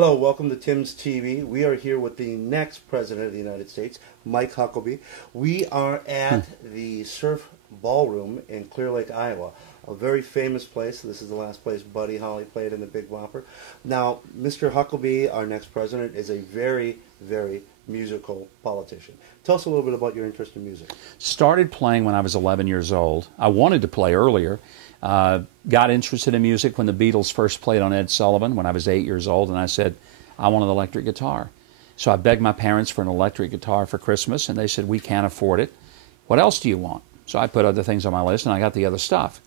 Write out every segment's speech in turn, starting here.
Hello, welcome to Tim's TV. We are here with the next President of the United States, Mike Huckabee. We are at the Surf Ballroom in Clear Lake, Iowa, a very famous place. This is the last place Buddy Holly played in the Big Bopper. Now, Mr. Huckabee, our next president, is a very, very musical politician. Tell us a little bit about your interest in music. Started playing when I was 11 years old. I wanted to play earlier. Got interested in music when the Beatles first played on Ed Sullivan when I was 8 years old, and I said, I want an electric guitar. So I begged my parents for an electric guitar for Christmas, and they said, we can't afford it. What else do you want? So I put other things on my list, and I got the other stuff.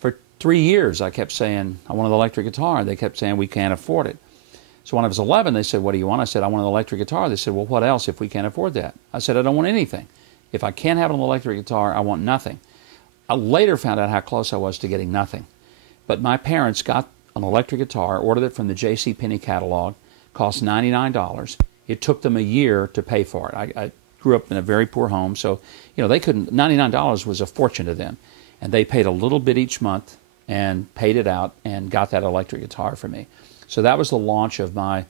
For 3 years, I kept saying, I want an electric guitar, and they kept saying, we can't afford it. So when I was 11, they said, what do you want? I said, I want an electric guitar. They said, well, what else if we can't afford that? I said, I don't want anything. If I can't have an electric guitar, I want nothing. I later found out how close I was to getting nothing. But my parents got an electric guitar, ordered it from the JCPenney catalog, cost $99. It took them a year to pay for it. I grew up in a very poor home, so they couldn't. $99 was a fortune to them, and they paid a little bit each month and paid it out and got that electric guitar for me. So that was the launch of my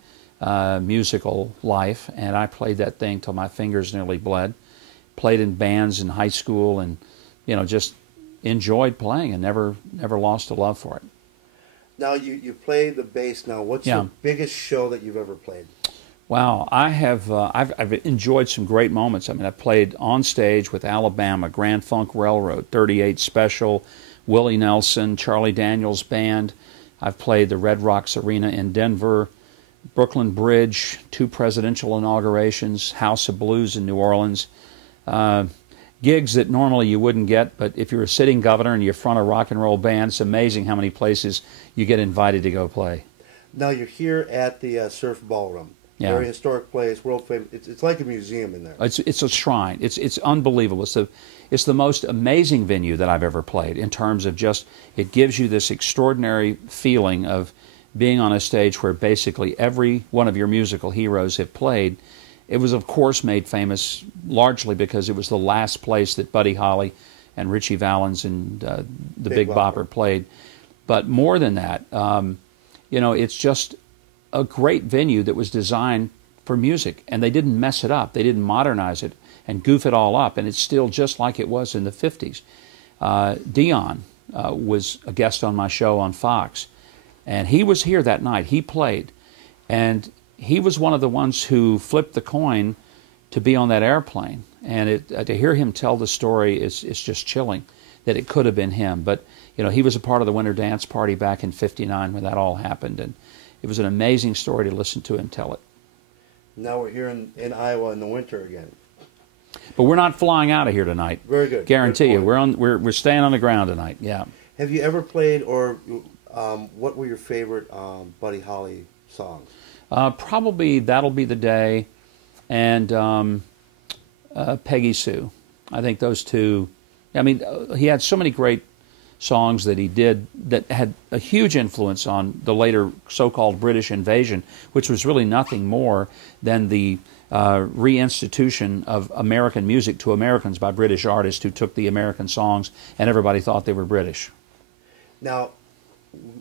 musical life, and I played that thing till my fingers nearly bled. Played in bands in high school, and just enjoyed playing and never lost a love for it. Now you play the bass. Now, what's the biggest show that you've ever played? Wow, I've enjoyed some great moments. I mean, I played on stage with Alabama, Grand Funk Railroad, 38 Special, Willie Nelson, Charlie Daniels Band. I've played the Red Rocks Arena in Denver, Brooklyn Bridge, 2 presidential inaugurations, House of Blues in New Orleans. Gigs that normally you wouldn't get, but if you're a sitting governor and you're front a rock and roll band, it's amazing how many places you get invited to go play. Now you're here at the Surf Ballroom. Yeah. Very historic place, world famous. It's like a museum in there. It's a shrine. It's unbelievable. It's the most amazing venue that I've ever played in terms of just, it gives you this extraordinary feeling of being on a stage where basically every one of your musical heroes have played. It was, of course, made famous largely because it was the last place that Buddy Holly and Ritchie Valens and the Big Bopper played. But more than that, it's just a great venue that was designed for music, and they didn't mess it up. They didn't modernize it and goof it all up, and it's still just like it was in the 50s. Dion was a guest on my show on Fox, and he was here that night. He played, and he was one of the ones who flipped the coin to be on that airplane. And to hear him tell the story is just chilling, that it could have been him. But, he was a part of the Winter Dance Party back in '59 when that all happened. And it was an amazing story to listen to him tell it. Now we're here in Iowa in the winter again. But we're not flying out of here tonight. Very good. Guarantee you. We're staying on the ground tonight, yeah. Have you ever played, or what were your favorite Buddy Holly songs? Probably That'll Be the Day and Peggy Sue. I think those two. I mean, he had so many great songs that he did that had a huge influence on the later so-called British invasion, which was really nothing more than the reinstitution of American music to Americans by British artists who took the American songs and everybody thought they were British. Now,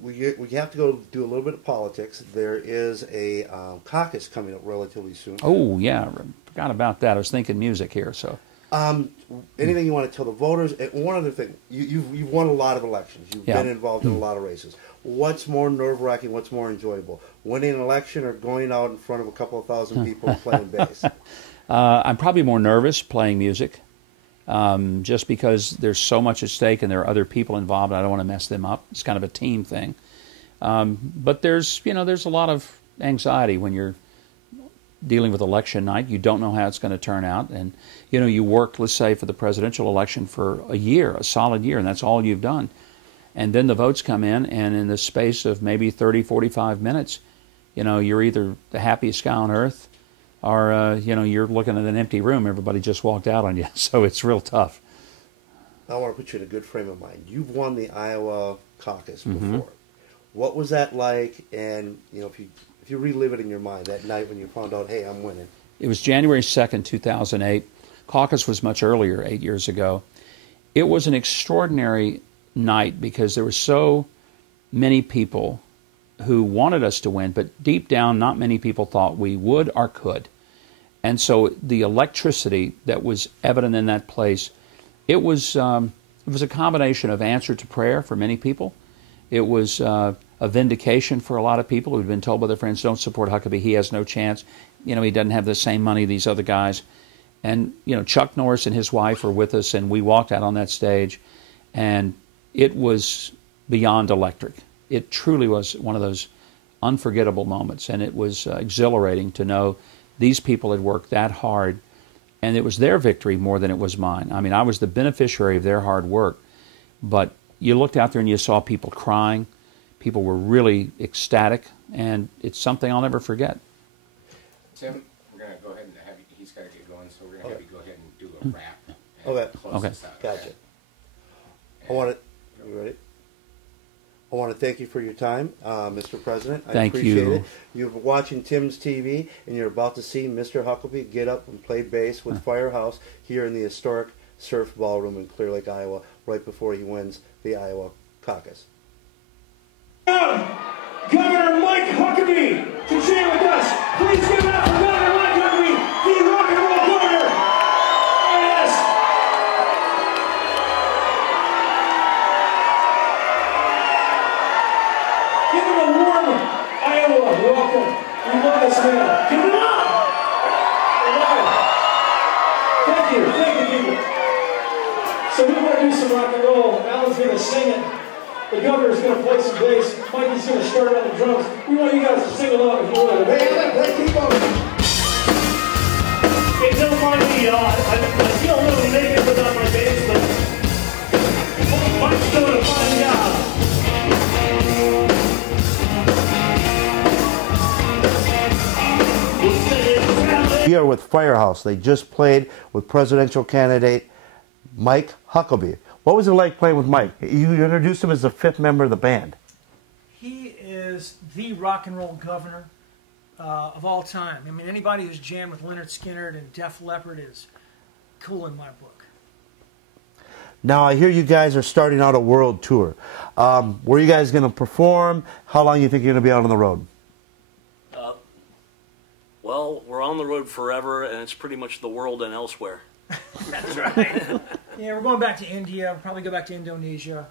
we have to go do a little bit of politics. There is a caucus coming up relatively soon. Oh, yeah. Forgot about that. I was thinking music here. So, anything you want to tell the voters? And one other thing. You've won a lot of elections. You've been involved in a lot of races. What's more nerve-wracking? What's more enjoyable? Winning an election or going out in front of a couple of thousand people playing bass? I'm probably more nervous playing music. Just because there's so much at stake and there are other people involved, I don't want to mess them up. It's kind of a team thing. But there's a lot of anxiety when you're dealing with election night. You don't know how it's going to turn out. And, you worked, let's say, for the presidential election for a year, a solid year, and that's all you've done. And then the votes come in, and in the space of maybe 30, 45 minutes, you're either the happiest guy on earth or, you're looking at an empty room. Everybody just walked out on you. So it's real tough. I want to put you in a good frame of mind. You've won the Iowa caucus before. What was that like? And, if you relive it in your mind that night when you found out, hey, I'm winning. It was January 2nd, 2008. Caucus was much earlier, 8 years ago. It was an extraordinary night because there were so many people who wanted us to win, but deep down, not many people thought we would or could. And so the electricity that was evident in that place, it was a combination of answer to prayer for many people. It was a vindication for a lot of people who'd been told by their friends, don't support Huckabee, he has no chance. You know, he doesn't have the same money these other guys. And, you know, Chuck Norris and his wife were with us, and we walked out on that stage, and it was beyond electric. It truly was one of those unforgettable moments, and it was exhilarating to know these people had worked that hard, and it was their victory more than it was mine. I mean, I was the beneficiary of their hard work, but you looked out there and you saw people crying. People were really ecstatic, and it's something I'll never forget. Tim, we're going to go ahead and have you, he's got to get going, so we're going to have you go ahead and do a wrap. Okay. Close this out. Gotcha. You ready? I want to thank you for your time, Mr. President. I appreciate it. You're watching Tim's TV, and you're about to see Mr. Huckabee get up and play bass with Firehouse here in the historic Surf Ballroom in Clear Lake, Iowa, right before he wins the Iowa caucus. Governor Mike Huckabee to share with us. Please give it up for Governor Mike Huckabee, the rock and roll governor. Yes. Give him a warm Iowa welcome. We love this man. Give it up. All right. Thank you, people. So we're going to do some rock and roll. Alan's going to sing it. The governor's going to play some bass. Mikey's going to start on the drums. We want you guys to sing along if you want. Hey, I'm going to play keyboard. Hey, don't mind me. I feel a little naked without my bass, but Mike's doing a fine job. We are with Firehouse. They just played with presidential candidate Mike Huckabee. What was it like playing with Mike? You introduced him as the fifth member of the band. He is the rock and roll governor of all time. I mean, anybody who's jammed with Lynyrd Skynyrd and Def Leppard is cool in my book. Now, I hear you guys are starting out a world tour. Where are you guys going to perform? How long do you think you're going to be out on the road? Well, we're on the road forever, and it's pretty much the world and elsewhere. That's right. Yeah, we're going back to India. We'll probably go back to Indonesia.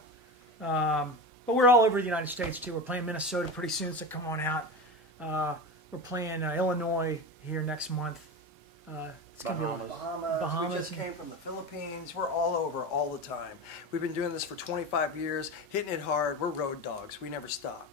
But we're all over the United States, too. We're playing Minnesota pretty soon, so come on out. We're playing Illinois here next month. It's going to be Bahamas. We just came from the Philippines. We're all over all the time. We've been doing this for 25 years, hitting it hard. We're road dogs. We never stop.